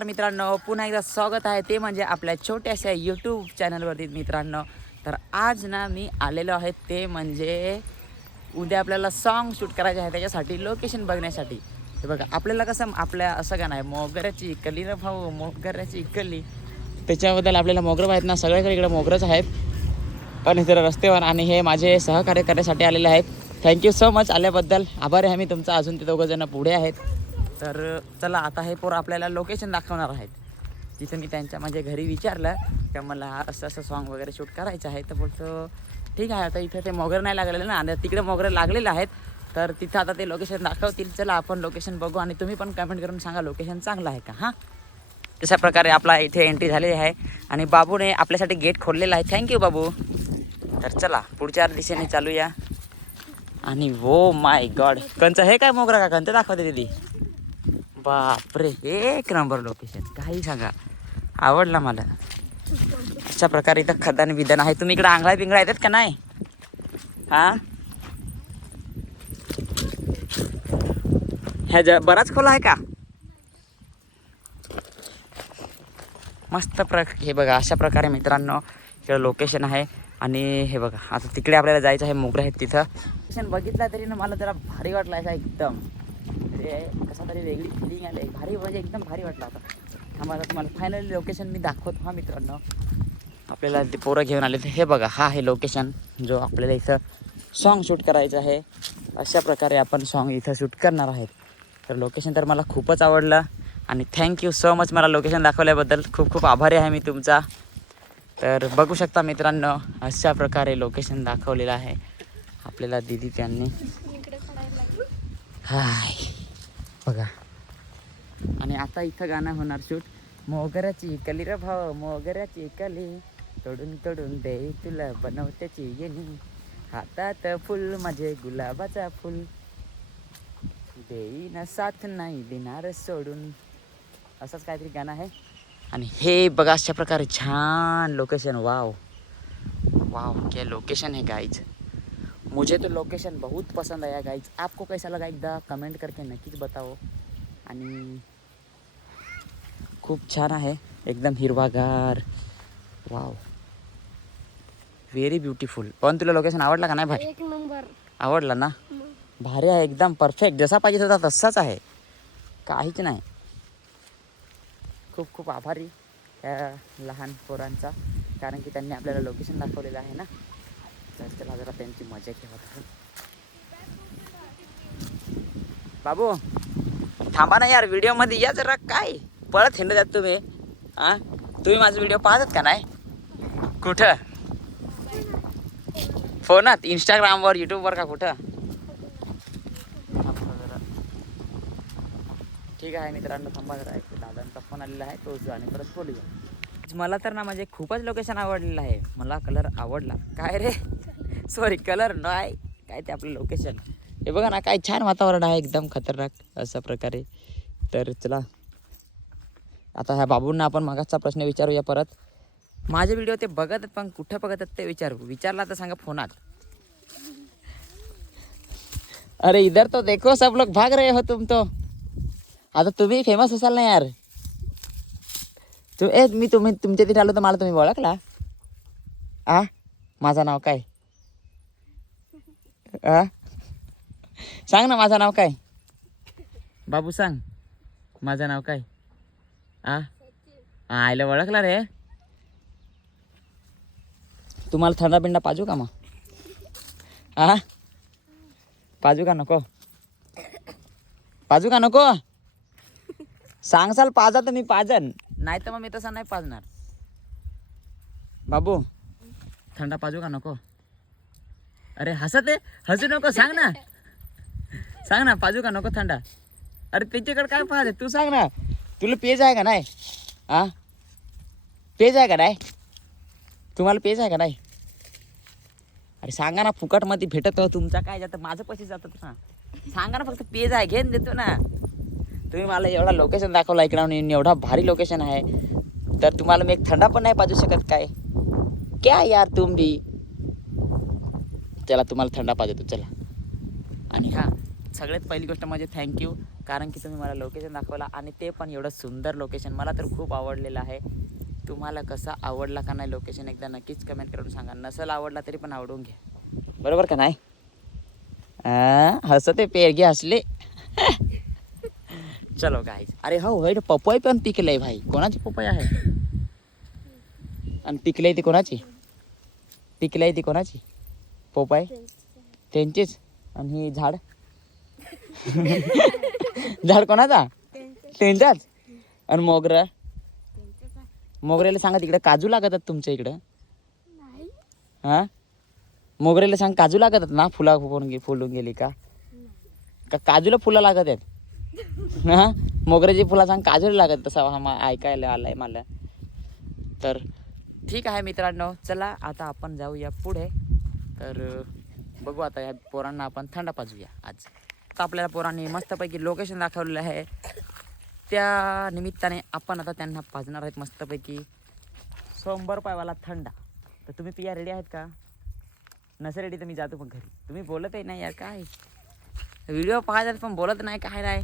तर मित्रांनो पुन्हा एकदा स्वागत आहे ते म्हणजे आपल्या छोट्याशा यूट्यूब चॅनलवरती मित्रांनो. तर आज ना मी आलेलो आहे ते म्हणजे उद्या आपल्याला सॉन्ग शूट करायचे आहे, त्याच्यासाठी लोकेशन बघण्यासाठी. हे बघा आपल्याला कसं आपल्या असं गाणं आहे मोगऱ्याची इकली ना भाऊ मोगऱ्याची इकली, त्याच्याबद्दल आपल्याला मोगरं आहेत ना, सगळ्याकडे इकडे मोगरच आहेत. पण इथे रस्त्यावर आणि हे माझे सहकार्य करण्यासाठी आलेले आहेत. थँक्यू सो मच आल्याबद्दल, आभारी आहे मी तुमचा. अजून ते दोघं जण पुढे आहेत. तर चला आता हे पोरं आपल्याला लोकेशन दाखवणार आहेत. तिथं मी त्यांच्या माझ्या घरी विचारलं की मला असं असं सॉन्ग वगैरे शूट करायचं आहे. तर बोलतो ठीक आहे. आता इथं ते मोगर नाही लागलेलं ना, आणि तिकडे मोगर लागलेले आहेत. तर तिथं आता ते लोकेशन दाखवतील. चला आपण लोकेशन बघू आणि तुम्ही पण कमेंट करून सांगा लोकेशन चांगलं आहे का. हां, तशा प्रकारे आपला इथे एंट्री झालेली आहे आणि बाबूने आपल्यासाठी गेट खोललेला आहे. थँक्यू बाबू. तर चला पुढच्या दिशेने चालूया. आणि वो माय गॉड, कंच हे काय मोगरा का कंच दाखवते दीदी. बापरे, एक नंबर लोकेशन, काही सांगा, आवडला मला. अशा प्रकारे इथं खदान विधान आहे. तुम्ही इकडे आंगळा पिंगळा येतात का नाही? हा, ह्या बराच खोला आहे का? मस्त हे बघा अशा प्रकारे मित्रांनो इकडे लोकेशन आहे. आणि हे बघा आता तिकडे आपल्याला जायचं आहे, मोगरे आहेत तिथं. लोकेशन बघितला तरी ना मला जरा भारी वाटला आहे एकदम. ते कसा तरी वेगळी फिलिंग आली, भारी म्हणजे एकदम भारी वाटला होता. आम्हाला तुम्हाला फायनली लोकेशन मी दाखवतो. हा मित्रांनो, आपल्याला ते पोरं घेऊन आले. तर हे बघा, हा आहे लोकेशन जो आपल्याला इथं सॉन्ग शूट करायचं आहे. अशा प्रकारे आपण सॉन्ग इथं शूट करणार आहेत. तर लोकेशन तर मला खूपच आवडलं आणि थँक्यू सो मच मला लोकेशन दाखवल्याबद्दल. खूप खूप आभारी आहे मी तुमचा. तर बघू शकता मित्रांनो, अशा प्रकारे लोकेशन दाखवलेलं आहे आपल्याला दीदी त्यांनी. हाय बघा, आणि आता इथं गाणं होणार शूट. मोगऱ्याची कली रे भाव मोगऱ्याची कली, तोडून तोडून दे तुला बनवत्याची येणी, हातात फुल माझे गुलाबाचा फुल, देईन साथ नाही देणार सोडून, असंच काहीतरी गाणं आहे. आणि हे बघा अशा प्रकारे छान लोकेशन. वाव वाव क्या लोकेशन है गाइज. मुझे तो लोकेशन बहुत पसंद आया गाइज. आपको कैसा लगा एकदा कमेंट करके नक्कीच बताओ. आणि खूप छान आहे, एकदम हिरवागार. Wow, very beautiful. पण तुला लोकेशन आवडला का नाही भाई? एक नंबर आवडला ना? भारी आहे, एकदम परफेक्ट, जसा पाहिजे होता तसाच आहे, काहीच नाही. खूप खूप आभारी त्या लहान पोरांचा, कारण की त्यांनी आपल्याला लोकेशन दाखवलेलं आहे ना. तर त्याला जरा त्यांची मजा घेत. बाबू थांबा ना यार, व्हिडिओमध्ये या जरा. काय पळत हिंडत द्यात तुम्ही? हां, तुम्ही माझा व्हिडिओ पाहतात का नाही? कुठं? फोनात, इंस्टाग्रामवर, यूट्यूबवर का कुठं? ठीक आहे मित्रांनो, थांबा जरा. एक दादांचा फोन आलेला आहे, तो जो आणि परत बोलूया. मला तर ना म्हणजे खूपच लोकेशन आवडलेलं आहे. मला कलर आवडला. काय रे, सॉरी कलर नाही, काय ते आपलं लोकेशन. हे बघा ना, काय छान वातावरण आहे, एकदम खतरनाक अशा प्रकारे. तर चला आता ह्या बाबूंना आपण मागाचा प्रश्न विचारूया परत. माझे व्हिडिओ ते बघत पण कुठं बघतात ते विचारला तर सांगा फोनात. अरे इधर तो देखो, सब लोग भाग रहे हो तुम तो. आता तुम्ही फेमस असाल ना यार. मी तुमच्या तिथे आलो तर मला तुम्ही ओळखला? आ, माझं नाव काय? आ, सांग ना माझं नाव काय? बाबू सांग, माझं नाव काय? आईला ओळखला रे. तुम्हाला थंडा पिंडा पाजू का मग? पाजू का नको? पाजू का नको? सांगसाल पाजा तर मी पाजन, नाही तर मग मी तसा नाही पाजणार. बाबू थंडा पाजू का नको? अरे हसत आहे, हसू नको, सांग ना, सांग ना पाजू का नको थंडा? अरे त्याच्याकडे काय पाहते तू, सांग ना. तुला पेज आहे का नाही? पेज आहे का नाही? तुम्हाला पेज आहे का नाही? अरे सांगा ना, फुकटमध्ये भेटत तुमचा काय जातं, माझं पैसे जातात ना. सांगा ना फक्त, पेज आहे घेऊन देतो ना. तुम्ही मला एवढा लोकेशन दाखवला इकडं, एवढा भारी लोकेशन आहे, तर तुम्हाला मी एक थंडा पण नाही पाजू शकत काय? क्या यार तुम्ही. चला तुम्हाला थंडा पाजतो चला. आणि हां, सगळ्यात पहिली गोष्ट म्हणजे थँक्यू, कारण की तुम्ही मला लोकेशन दाखवला आणि ते पण एवढं सुंदर लोकेशन. मला तर खूप आवडलेलं आहे. तुम्हाला कसा आवडला का नाही लोकेशन एकदा नक्कीच कमेंट करून सांगा. नसेल आवडला तरी पण आवडून घ्या, बरोबर का नाही? हसते पेरगे हसले. चलो गाईज. अरे हो होय, पपई पण पिकलंय भाई. कोणाची पपई आहे? आणि पिकलंय ती कोणाची? पिकलंय ती कोणाची पपई? त्यांचीच. आणि ही झाड झाड कोणाचा? त्यांचाच. आणि मोगरा? मोगऱ्याला सांगा तिकडे काजू लागतात तुमच्या इकडं. हा, मोगऱ्याला सांग काजू लागतात ना, फुलून गेली का काजूला फुलं लागत आहेत? हा, मोगऱ्याची फुलं सांग काजूला लागत, तसा हा ऐकायला आलाय मला. तर ठीक आहे मित्रांनो, चला आता आपण जाऊया पुढे. तर बघू आता या पोरांना आपण थंड पाजूया आज. तर आपल्याला पोरांनी मस्तपैकी लोकेशन दाखवलेलं आहे, त्या निमित्ताने आपण आता त्यांना पाजणार आहेत मस्तपैकी 100 रुपयावाला थंडा. तर तुम्ही पिया रेडी आहेत का? नसे रेडी तर मी जातो मग घरी. तुम्ही बोलत आहे नाही यार, काय व्हिडिओ पाहतात पण बोलत नाही, काय नाही.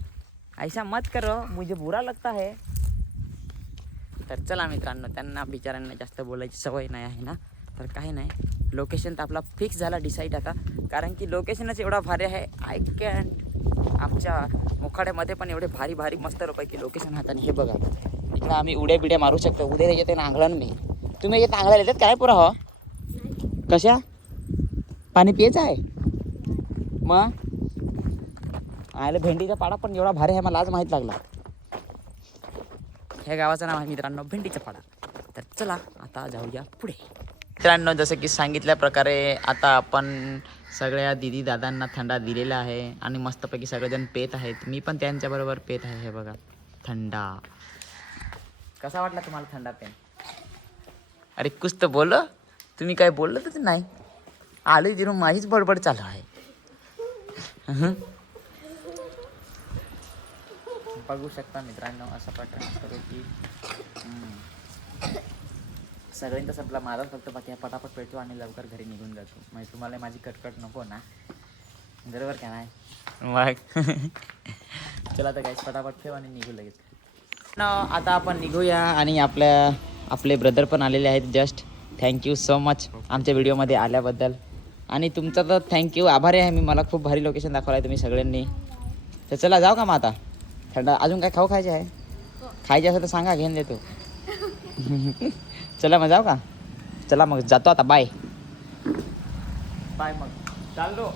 ऐसा मत करो, मुझे बुरा लगता है. तर चला मित्रांनो, त्यांना बिचाऱ्यांना जास्त बोलायची सवय नाही आहे ना, तर काही नाही. लोकेशन तर आपला फिक्स झाला डिसाईड आता, कारण की लोकेशनच एवढा भारी आहे. आय कॅन आमच्या मुखाड्यामध्ये पण एवढे भारी भारी मस्त रुपयाची लोकेशन आहेत. आणि हे बघा इकडं आम्ही उड्या बिड्या मारू शकतो. उद्या येते ना अंगळण मी. तुम्ही येत अंगळाला येतात काय पुरा? हो कशा पाणी पियचं आहे मग? आयला भेंडीचा पाडा पण एवढा भारी आहे, मला आज माहीत लागला. ह्या गावाचं नाव आहे मित्रांनो भेंडीचा पाडा. तर चला आता जाऊया पुढे. मित्रांनो, जसं की सांगितल्या प्रकारे आता आपण सगळ्या दिदी दादांना थंडा दिलेला आहे आणि मस्तपैकी सगळेजण पेत आहेत. मी पण त्यांच्याबरोबर पेत आहे. हे बघा थंडा. कसा वाटला तुम्हाला थंडा पेन? अरे कुछ तर बोलो, तुम्ही काय बोललं तर नाही. आली तिरून माझीच बडबड चालू आहे. बघू शकता मित्रांनो, अशा प्रकारे करू की सगळ्यांचा संपला, माझाच फक्त बाकी हा पटापट पेटतो आणि लवकर घरी निघून जातो. म्हणजे तुम्हाला माझी कटकट नको ना, बरोबर का नाही? मग चला तर गाईस, पटापट ठेव आणि निघू लगेच. आता आपण निघूया. आणि आपले ब्रदर पण आलेले आहेत जस्ट. थँक्यू सो मच आमच्या व्हिडिओमध्ये आल्याबद्दल. आणि तुमचा तर थँक्यू, आभारी आहे मी. मला खूप भारी लोकेशन दाखवलं आहे तुम्ही सगळ्यांनी. तर चला जाऊ का मग आता? थंडा अजून काय खायचे आहे? खायचे असेल तर सांगा, घेऊन देतो. चला मग जाऊ का? चला मग जातो आता. Bye bye. मग चाललो.